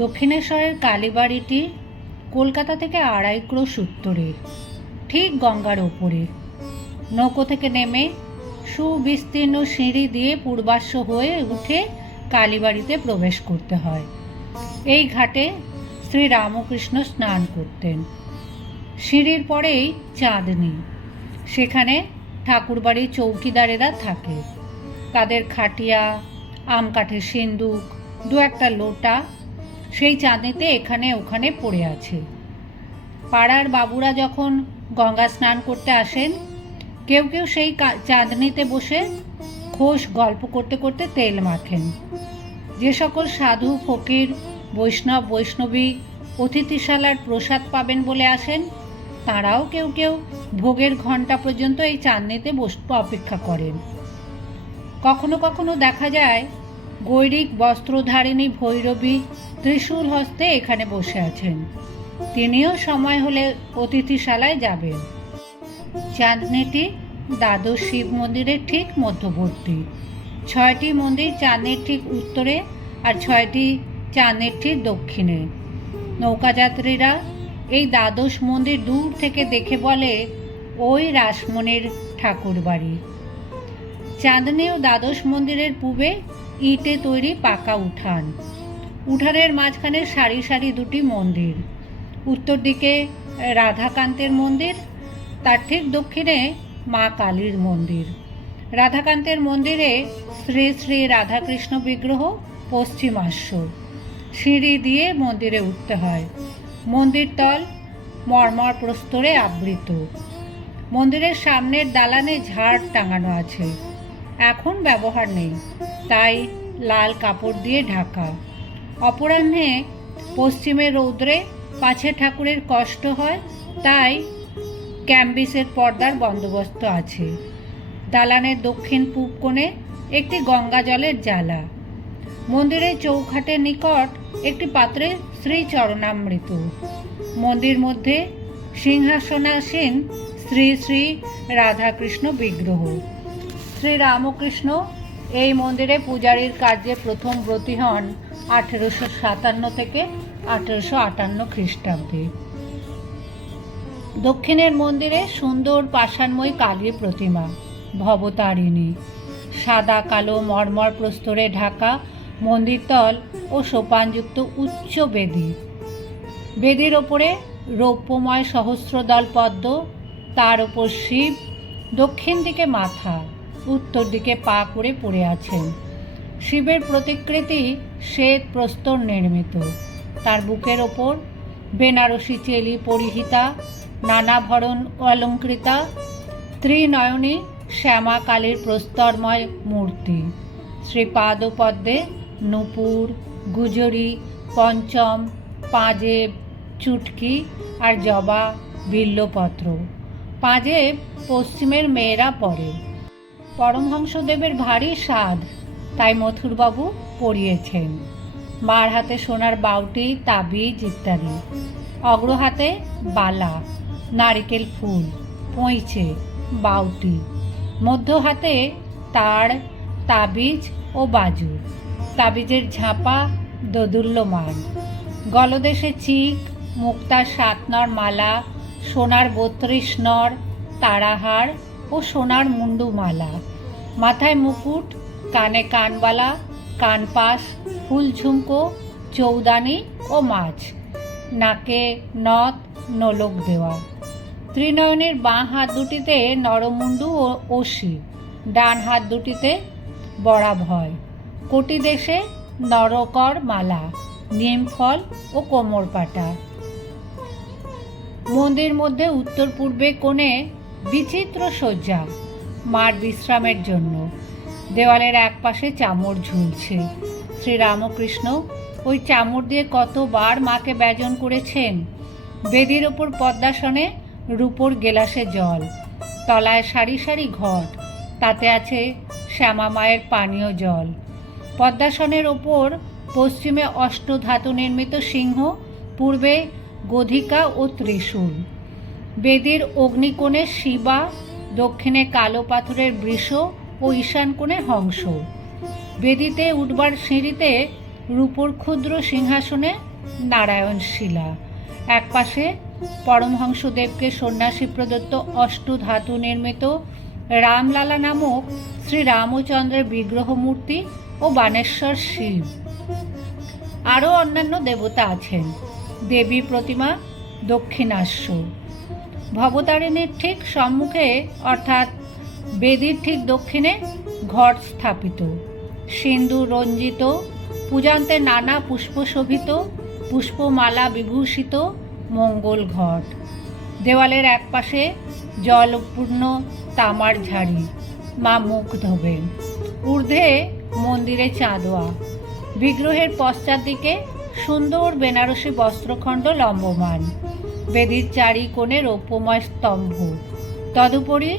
দক্ষিণেশ্বরের কালীবাড়িটি কলকাতা থেকে 2.5 ক্রোশ উত্তরে, ঠিক গঙ্গার ওপরে। নৌকো থেকে নেমে সুবিস্তীর্ণ সিঁড়ি দিয়ে পূর্বাশ্ব হয়ে উঠে কালীবাড়িতে প্রবেশ করতে হয়। এই ঘাটে শ্রীরামকৃষ্ণ স্নান করতেন। সিঁড়ির পরেই চাঁদনি। সেখানে ঠাকুরবাড়ির চৌকিদারেরা থাকে। তাদের খাটিয়া, আম কাঠের সিন্দুক, 2-1টা লোটা সেই চাঁদনিতে এখানে ওখানে পড়ে আছে। পাড়ার বাবুরা যখন গঙ্গা স্নান করতে আসেন, কেউ কেউ সেই চাঁদনিতে বসে খোশ গল্প করতে করতে তেল মাখেন। যে সকল সাধু ফকির বৈষ্ণব বৈষ্ণবী অতিথিশালার প্রসাদ পাবেন বলে আসেন, তাঁরাও কেউ কেউ ভোগের ঘণ্টা পর্যন্ত এই চাঁদনিতে বসতে অপেক্ষা করেন। কখনো কখনো দেখা যায় গৈরিক বস্ত্রধারিণী ভৈরবী ত্রিশূল হস্তে এখানে বসে আছেন। তিনিও সময় হলে অতিথিশালায় যাবেন। চাঁদনিটি দ্বাদশ শিব মন্দিরের ঠিক মধ্যবর্তী। 6টি মন্দির চাঁদনির ঠিক উত্তরে আর 6টি চাঁদনির ঠিক দক্ষিণে। নৌকাযাত্রীরা এই দ্বাদশ মন্দির দূর থেকে দেখে বলে ওই রাসমণির ঠাকুর বাড়ি। চাঁদনি ও দ্বাদশ মন্দিরের পূবে ইটে তৈরি পাকা উঠান। উঠানের মাঝখানে সারি সারি 2টি মন্দির। উত্তর দিকে রাধাকান্তের মন্দির, তার ঠিক দক্ষিণে মা কালীর মন্দির। রাধাকান্তের মন্দিরে শ্রী শ্রী রাধাকৃষ্ণ বিগ্রহ পশ্চিমাস্য। সিঁড়ি দিয়ে মন্দিরে উঠতে হয়। মন্দির তল মর্মর প্রস্তরে আবৃত। মন্দিরের সামনের দালানে ঝাড় টাঙানো আছে। এখন ব্যবহার নেই, তাই লাল কাপড় দিয়ে ঢাকা। অপরাহ্নে পশ্চিমের রৌদ্রে পাছে ঠাকুরের কষ্ট হয়, তাই ক্যাম্বিসের পর্দার বন্দোবস্ত আছে। দালানের দক্ষিণ পূব কোণে একটি গঙ্গা জলের জালা। মন্দিরের চৌখাটের নিকট একটি পাত্রে শ্রীচরণামৃত। মন্দির মধ্যে সিংহাসনাসীন শ্রী শ্রী রাধাকৃষ্ণ বিগ্রহ। শ্রীরামকৃষ্ণ এই মন্দিরে পূজারীর কার্যে প্রথম ব্রতী হন 1857 থেকে 1858 খ্রিস্টাব্দে। দক্ষিণের মন্দিরে সুন্দর পাষাণময়ী কালীর প্রতিমা ভবতারিণী। সাদা কালো মর্মর প্রস্তরে ঢাকা মন্দিরতল ও সোপানযুক্ত উচ্চ বেদি। বেদির ওপরে রৌপ্যময় সহস্রদল পদ্ম, তার ওপর শিব। দক্ষিণ দিকে মাথা, উত্তর দিকে পা করে পড়ে আছেন। শিবের প্রতিকৃতি শ্বেত প্রস্তর নির্মিত। তার বুকের ওপর বেনারসি চেলি পরিহিতা, নানাভরণ অলঙ্কৃতা ত্রিনয়নী শ্যামা কালীর প্রস্তরময় মূর্তি। শ্রীপাদপদ্মে নূপুর, গুজরি, পঞ্চম, পাঁজেব, চুটকি আর জবা বিল্বপত্র। পাঁজেব পশ্চিমের মেয়েরা পরে। পরমহংসদেবের ভারী সাধ, তাই মথুরবাবু পরিয়েছেন। মার হাতে সোনার বাউটি, তাবিজ ইত্যাদি। অগ্রহাতে বালা, নারিকেল ফুল, পঁইচে, বাউটি। মধ্য হাতে তাড়, তাবিজ ও বাজু। তাবিজের ঝাঁপা দোদুল্যমান। গলদেশে চিক, মুক্তার 7 নর মালা, সোনার 32 নর তারাহার ও সোনার মুন্ডুমালা। মাথায় মুকুট, কানে কানবালা, কানপাশ, ফুল ঝুমকো, চৌদানি ও মাছ। নাকে নথ, নোলক দেওয়া। ত্রিনয়নের বাঁ হাত দুটিতে নরমুন্ডু ও অসি, ডান হাত দুটিতে বরাভয়। কোটি দেশে নরকর মালা, নিমফল ও কোমরপাটা। মন্দির মধ্যে উত্তর পূর্বে কোণে বিচিত্র সজ্জা, মার বিশ্রামের জন্য। দেওয়ালের একপাশে চামর ঝুলছে। শ্রীরামকৃষ্ণ ওই চামর দিয়ে কতবার মাকে ব্যজন করেছেন। বেদির ওপর পদ্মাসনে রূপোর গেলাসে জল। তলায় সারি সারি ঘট, তাতে আছে শ্যামা মায়ের পানীয় জল। পদ্মাসনের ওপর পশ্চিমে অষ্টধাতু নির্মিত সিংহ, পূর্বে গধিকা ও ত্রিশূল। বেদির অগ্নিকোণে শিবা, দক্ষিণে কালো পাথরের বৃষ ও ঈশান কোণে হংস। বেদিতে উঠবার সিঁড়িতে রূপোর ক্ষুদ্র সিংহাসনে নারায়ণ শিলা। একপাশে পরমহংসদেবকে সন্ন্যাসী প্রদত্ত অষ্টধাতু নির্মিত রামলালা নামক শ্রী রামচন্দ্রের বিগ্রহ মূর্তি ও বানেশ্বর শিব। আরও অন্যান্য দেবতা আছেন। দেবী প্রতিমা দক্ষিণাস্য। ভবতারিণীর ঠিক সম্মুখে অর্থাৎ বেদির ঠিক দক্ষিণে ঘট স্থাপিত, সিন্দুর রঞ্জিত, পূজান্তে নানা পুষ্পশোভিত, পুষ্পমালা বিভূষিত মঙ্গল ঘট। দেওয়ালের একপাশে জলপূর্ণ তামার ঝাড়ি, মা মুখ ধোবেন। ঊর্ধ্বে মন্দিরে চাঁদোয়া। বিগ্রহের পশ্চাৎ দিকে সুন্দর বেনারসি বস্ত্রখণ্ড লম্বমান। বেদির চারি কোণে রৌপ্যময় স্তম্ভ, তদুপরি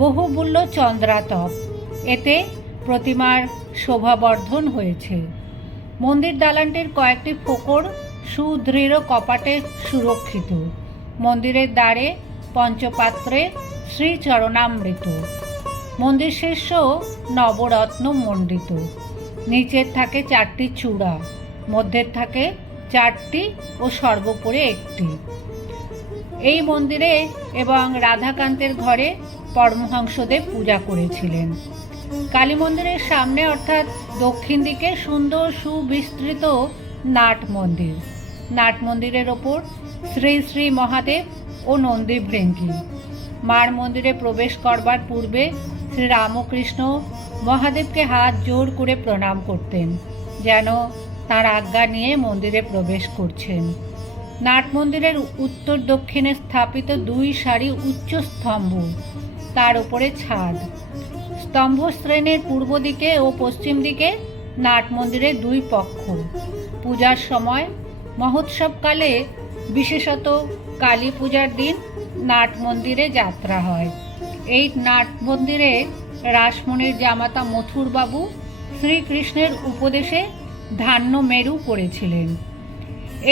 বহুমূল্য চন্দ্রাতপ। এতে প্রতিমার শোভাবর্ধন হয়েছে। মন্দির দালানটির কয়েকটি ফোকর সুদৃঢ় কপাটে সুরক্ষিত। মন্দিরের দ্বারে পঞ্চপাত্রে শ্রীচরণামৃত। মন্দির শীর্ষ নবরত্ন মণ্ডিত। নিচের থাকে 4টি চূড়া, মধ্যের থাকে 4টি ও সর্বোপরি একটি। এই মন্দিরে এবং রাধাকান্তের ঘরে পরমহংসদেব পূজা করেছিলেন। কালী মন্দিরের সামনে অর্থাৎ দক্ষিণ দিকে সুন্দর সুবিস্তৃত নাট মন্দির। নাট মন্দিরের ওপর শ্রী শ্রী মহাদেব ও নন্দী ভৃঙ্গি। মার মন্দিরে প্রবেশ করবার পূর্বে শ্রী রামকৃষ্ণ মহাদেবকে হাত জোড় করে প্রণাম করতেন, যেন তার আজ্ঞা নিয়ে মন্দিরে প্রবেশ করছেন। নাট মন্দিরের উত্তর দক্ষিণে স্থাপিত 2 সারি উচ্চ স্তম্ভ, তার উপরে ছাদ। স্তম্ভ শ্রেণীর পূর্ব দিকে ও পশ্চিম দিকে নাট মন্দিরের 2 পক্ষ। পূজার সময় মহোৎসবকালে, বিশেষত কালী পূজার দিন নাট মন্দিরে যাত্রা হয়। এই নাট মন্দিরে রাসমণির জামাতা মথুরবাবু শ্রীকৃষ্ণের উপদেশে ধান্য মেরু করেছিলেন।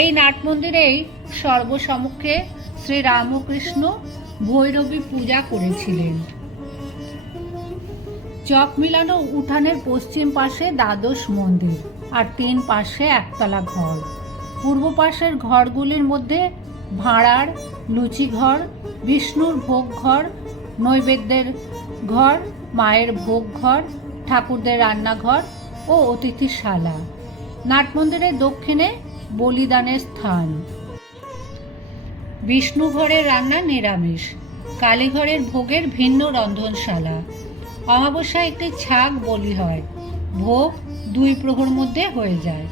এই নাট মন্দিরেই সর্বসমক্ষে শ্রী রামকৃষ্ণ ভৈরবী পূজা করেছিলেন। চক মিলানো উঠানের পশ্চিম পাশে দ্বাদশ মন্দির আর 3 পাশে একতলা ঘর। পূর্ব পাশের ঘরগুলির মধ্যে ভাঁড়ার, লুচি ঘর, বিষ্ণুর ভোগ ঘর, নৈবেদ্যের ঘর, মায়ের ভোগ ঘর, ঠাকুরদের রান্নাঘর ও অতিথিশালা। নাট মন্দিরের দক্ষিণে বলিদানের স্থান। বিষ্ণু ঘরের রান্না নিরামিষ, কালীঘরের ভোগের ভিন্ন রন্ধনশালা। অমাবস্যায় একটি ছাগ বলি হয়, ভোগ 2 প্রহর মধ্যে হয়ে যায়।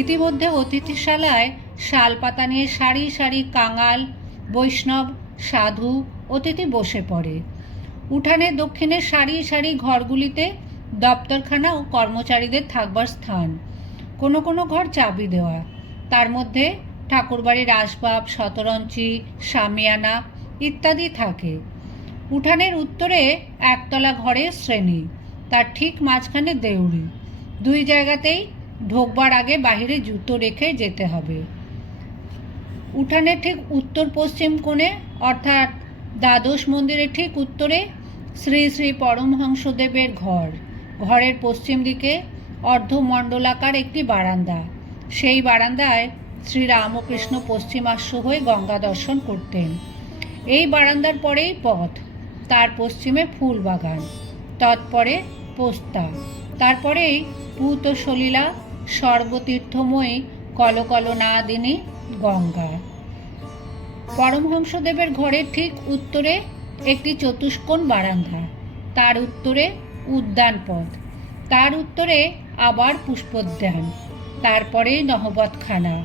ইতিমধ্যে অতিথিশালায় শালপাতা নিয়ে সারি সারি কাঙাল, বৈষ্ণব, সাধু, অতিথি বসে পড়ে। উঠানের দক্ষিণে সারি সারি ঘরগুলিতে দপ্তরখানা ও কর্মচারীদের থাকবার স্থান। কোনো কোনো ঘর চাবি দেওয়া, তার মধ্যে ঠাকুরবাড়ির আসবাব, শতরঞ্চি, শামিয়ানা ইত্যাদি থাকে। উঠানের উত্তরে একতলা ঘরের শ্রেণী, তার ঠিক মাঝখানে দেউড়ি। 2 জায়গাতেই ঢোকবার আগে বাহিরে জুতো রেখে যেতে হবে। উঠানের ঠিক উত্তর পশ্চিম কোণে অর্থাৎ দ্বাদশ মন্দিরের ঠিক উত্তরে শ্রী শ্রী পরমহংসদেবের ঘর। ঘরের পশ্চিম দিকে অর্ধমণ্ডলাকার একটি বারান্দা। সেই বারান্দায় শ্রী রামকৃষ্ণ পশ্চিমাস্য হয়ে গঙ্গা দর্শন করতেন। এই বারান্দার পরেই পথ, তার পশ্চিমে ফুল বাগান, তৎপরে পোস্তা, তারপরেই পূত সলিলা সর্বতীর্থময়ী কলকলনাদিনী গঙ্গা। পরমহংসদেবের ঘরের ঠিক উত্তরে একটি চতুষ্কোণ বারান্দা, তার উত্তরে উদ্যান পথ, তার উত্তরে আবার পুষ্পোদ্যান, তারপরে নহবতখানা।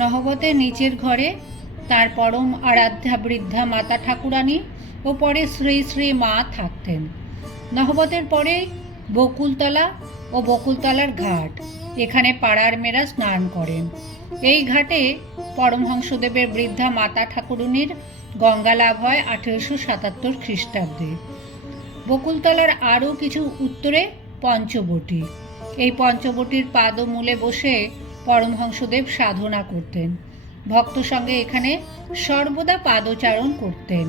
নহবতের নিচের ঘরে তার পরম আরাধ্যা বৃদ্ধা মাতা ঠাকুরানী ও পরে শ্রী শ্রী মা থাকতেন। নহবতের পরে বকুলতলা ও বকুলতলার ঘাট, এখানে পাড়ার মেয়েরা স্নান করেন। এই ঘাটে পরমহংসদেবের বৃদ্ধা মাতা ঠাকুরানীর গঙ্গা লাভ হয় 1877 খ্রিস্টাব্দে। বকুলতলার আরও কিছু উত্তরে পঞ্চবটী। এই পঞ্চবটির পাদমূলে বসে পরমহংসদেব সাধনা করতেন। ভক্ত সঙ্গে এখানে সর্বদা পাদচারণ করতেন।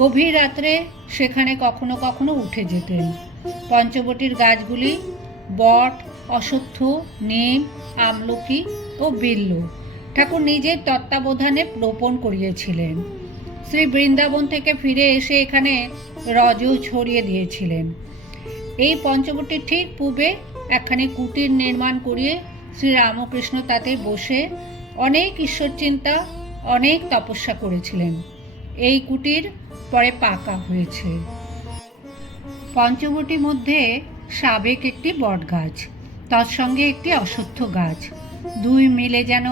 গভীর রাত্রে সেখানে কখনো কখনো উঠে যেতেন। পঞ্চবটির গাছগুলি বট, অশ্বত্থ, নিম আমলকি ও বিল্ল ঠাকুর নিজের তত্ত্বাবধানে রোপণ করিয়েছিলেন। শ্রী বৃন্দাবন থেকে ফিরে এসে এখানে রজ ছড়িয়ে দিয়েছিলেন। এই পঞ্চবটির ঠিক পূবে একখানি কুটির নির্মাণ করিয়ে শ্রীরামকৃষ্ণ তাতে বসে অনেক ঈশ্বর চিন্তা, অনেক তপস্যা করেছিলেন। এই কুটির পরে পাকা হয়েছে। পঞ্চবটির মধ্যে সাবেক একটি বটগাছ, তৎসঙ্গে একটি অশ্বত্থ গাছ, দুই মিলে যেন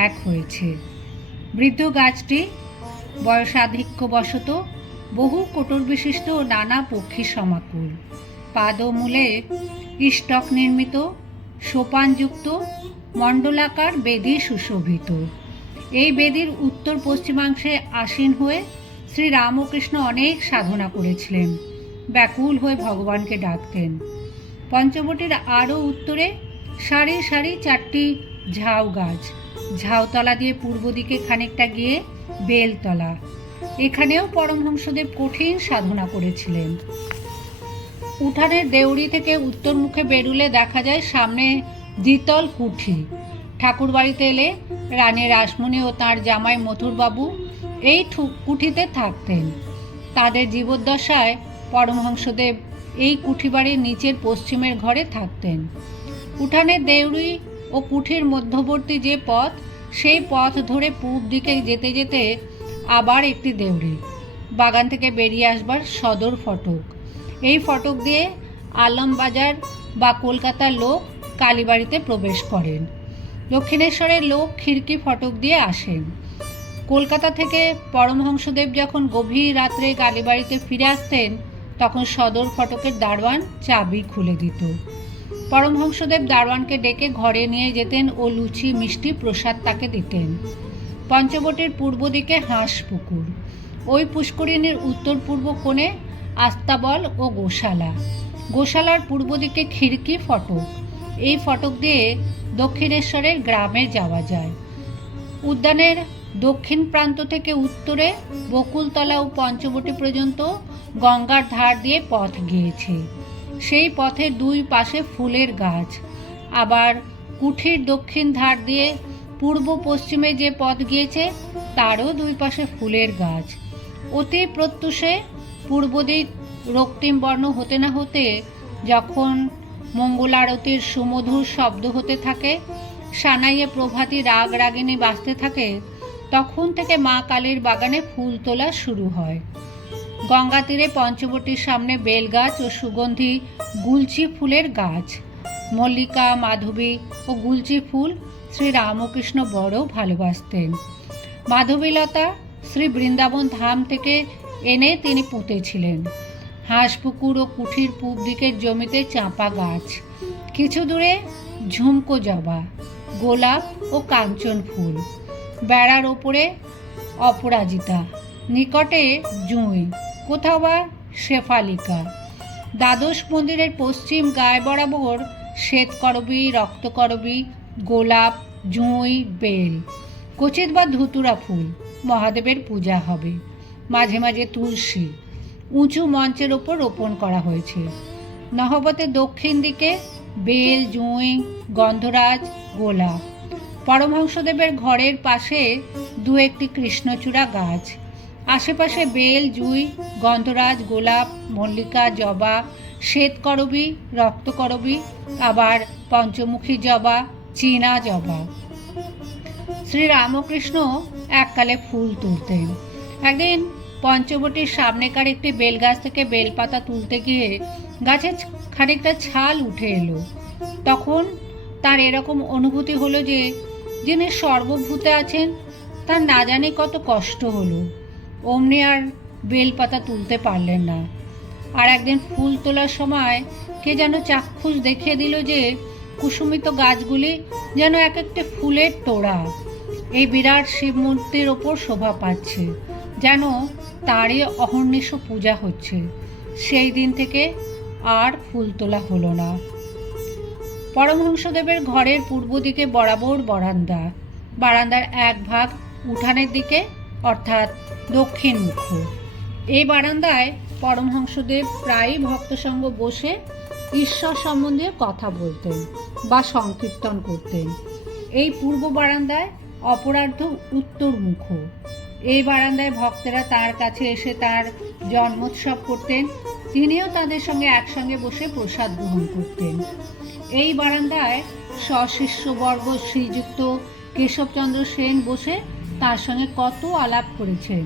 এক হয়েছে। বৃদ্ধ গাছটি বয়সাধিক্যবশত বহু কোটর বিশিষ্ট ও নানা পক্ষী সমাকুল, পাদমূলে ইষ্টক নির্মিত সোপানযুক্ত মণ্ডলাকার বেদি সুশোভিত। এই বেদির উত্তর পশ্চিমাংশে আসীন হয়ে শ্রীরামকৃষ্ণ অনেক সাধনা করেছিলেন, ব্যাকুল হয়ে ভগবানকে ডাকতেন। পঞ্চবটির আরও উত্তরে সারি সারি 4টি ঝাউ গাছ, ঝাউতলা দিয়ে পূর্ব দিকে খানিকটা গিয়ে বেলতলা। এখানেও পরমহংসদেব কঠিন সাধনা করেছিলেন। উঠানের দেউড়ি থেকে উত্তর মুখে বেরুলে দেখা যায় সামনে দ্বিতল কুঠি। ঠাকুর বাড়িতে এলে রানী রাসমণি ও তাঁর জামাই মথুরবাবু এই কুঠিতে থাকতেন। তাদের জীবদ্দশায় পরমহংসদেব এই কুঠি বাড়ির নিচের পশ্চিমের ঘরে থাকতেন। উঠানের দেউড়ি ও কুঠির মধ্যবর্তী যে পথ, সেই পথ ধরে পূব দিকে যেতে যেতে আবার একটি দেউড়ি, বাগান থেকে বেরিয়ে আসবার সদর ফটক। এই ফটক দিয়ে আলমবাজার বা কলকাতার লোক কালীবাড়িতে প্রবেশ করেন। দক্ষিণেশ্বরের লোক খিড়কি ফটক দিয়ে আসেন। কলকাতা থেকে পরমহংসদেব যখন গভীর রাত্রে কালীবাড়িতে ফিরে আসতেন, তখন সদর ফটকের দারোয়ান চাবি খুলে দিত। পরমহংসদেব দারোয়ানকে ডেকে ঘরে নিয়ে যেতেন ও লুচি মিষ্টি প্রসাদ তাকে দিতেন। পঞ্চবটির পূর্ব দিকে হাঁস পুকুর, ওই পুষ্করিণীর উত্তর পূর্ব কোণে আস্তাবল ও গোশালা। গোশালার পূর্ব দিকে খিড়কি ফটক। এই ফটক দিয়ে দক্ষিণেশ্বরের গ্রামে যাওয়া যায়। উদ্যানের দক্ষিণ প্রান্ত থেকে উত্তরে বকুলতলা ও পঞ্চবটি পর্যন্ত গঙ্গার ধার দিয়ে পথ গিয়েছে। সেই পথের দুই পাশে ফুলের গাছ। আবার কুঠির দক্ষিণ ধার দিয়ে পূর্ব পশ্চিমে যে পথ গিয়েছে, তারও দুই পাশে ফুলের গাছ। অতি প্রত্যুষে পূর্ব দিক রক্তিম বর্ণ হতে না হতে যখন মঙ্গলারতির সুমধুর শব্দ হতে থাকে, সানাইয়ে প্রভাতী রাগ রাগিনী বাজতে থাকে, তখন থেকে মা কালীর বাগানে ফুল তোলা শুরু হয়। গঙ্গা তীরে পঞ্চবটির সামনে বেলগাছ ও সুগন্ধি গুলচি ফুলের গাছ। মল্লিকা, মাধবী ও গুলচি ফুল শ্রীরামকৃষ্ণ বড় ভালোবাসতেন। মাধবীলতা শ্রী বৃন্দাবন ধাম থেকে এনে তিনি পুঁতেছিলেন। হাঁসপুকুর ও কুঠির পূব দিকের জমিতে চাঁপা গাছ, কিছু দূরে ঝুমকো জবা, গোলাপ ও কাঞ্চন ফুল, বেড়ার ওপরে অপরাজিতা, নিকটে জুঁই, কোথাও বা শেফালিকা। দ্বাদশ মন্দিরের পশ্চিম গায়ে বরাবর শ্বেতকরবী, রক্তকরবী, গোলাপ, জুঁই, বেল, কচিত বা ধুতুরা ফুল। মহাদেবের পূজা হবে। মাঝে মাঝে তুলসী উঁচু মঞ্চের ওপর রোপণ করা হয়েছে। নহবতের দক্ষিণ দিকে বেল, জুঁই, গন্ধরাজ, গোলাপ। পরমহংসদেবের ঘরের পাশে দু একটি কৃষ্ণচূড়া গাছ। আশেপাশে বেল, জুঁই, গন্ধরাজ, গোলাপ, মল্লিকা, জবা, শ্বেতকরবী, রক্তকরবী, আবার পঞ্চমুখী জবা, চীনা জবা। শ্রীরামকৃষ্ণ এককালে ফুল তুলতেন। একদিন পঞ্চবটির সামনেকার একটি বেলগাছ থেকে বেলপাতা তুলতে গিয়ে গাছের খানিকটা ছাল উঠে এলো। তখন তার এরকম অনুভূতি হলো যে যিনি সর্বভূতে আছেন তার না জানি কত কষ্ট হলো। অমনি আর বেলপাতা তুলতে পারলেন না। আর একদিন ফুল তোলার সময় কে যেন চাক্ষুষ দেখিয়ে দিল যে কুসুমিত গাছগুলি যেন এক একটি ফুলের তোড়া এই বিরাট শিব মূর্তির ওপর শোভা পাচ্ছে, যেন তারই অহর্নিশ পূজা হচ্ছে। সেই দিন থেকে আর ফুল তোলা হলো না। পরমহংসদেবের ঘরের পূর্ব দিকে বরাবর বারান্দা। বারান্দার এক ভাগ উঠানের দিকে, অর্থাৎ দক্ষিণ মুখ। এই বারান্দায় পরমহংসদেব প্রায়ই ভক্তসঙ্গ বসে ঈশ্বর সম্বন্ধে কথা বলতেন বা সংকীর্তন করতেন। এই পূর্ব বারান্দায় অপরাহ্ন উত্তরমুখ। এই বারান্দায় ভক্তেরা তার কাছে এসে তার জন্মোৎসব করতেন। তিনিও তাদের সঙ্গে একসঙ্গে বসে প্রসাদ গ্রহণ করতেন। এই বারান্দায় সশিষ্যবর্গ শ্রীযুক্ত কেশবচন্দ্র সেন বসে তার সঙ্গে কত আলাপ করেছেন।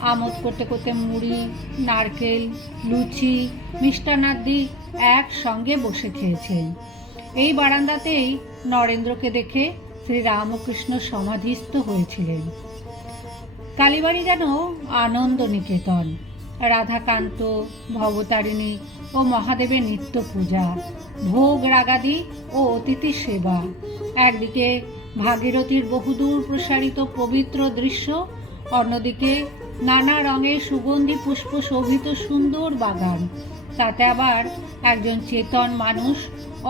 আমোদ করতে করতে মুড়ি, নারকেল, লুচি, মিষ্টান্নাদি একসঙ্গে বসে খেয়েছেন। এই বারান্দাতেই নরেন্দ্রকে দেখে শ্রী রামকৃষ্ণ সমাধিস্থ হয়েছিলেন। কালীবাড়ি যেন আনন্দ নিকেতন। রাধাকান্ত, ভবতারিণী ও মহাদেবের নিত্য পূজা, ভোগ রাগাদি ও অতিথি সেবা, একদিকে ভাগীরথীর বহুদূর প্রসারিত পবিত্র দৃশ্য, অন্যদিকে নানা রঙের সুগন্ধি পুষ্প শোভিত সুন্দর বাগান, তাতে আবার একজন চেতন মানুষ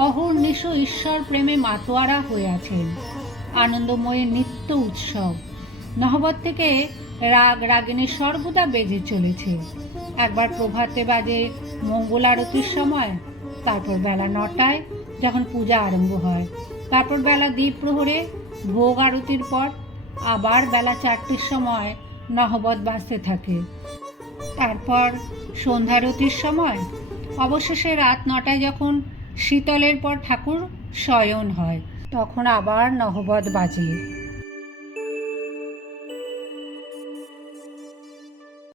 অহর্নিশ ঈশ্বর প্রেমে মাতোয়ারা হয়ে আছেন। আনন্দময়ের নিত্য উৎসব। নহবত থেকে রাগ রাগিনী সর্বদা বেজে চলেছে। একবার প্রভাতে বাজে মঙ্গল আরতির সময়, তারপর বেলা 9টায় যখন পূজা আরম্ভ হয়, তারপর বেলা দ্বীপ প্রহরে ভোগ আরতির পর আবার বেলা 4টের সময় নহবত বাজতে থাকে। তারপর সন্ধ্যারতির সময়, অবশেষে রাত 9টায় যখন শীতলের পর ঠাকুর শয়ন হয়, তখন আবার নহবত বাজে।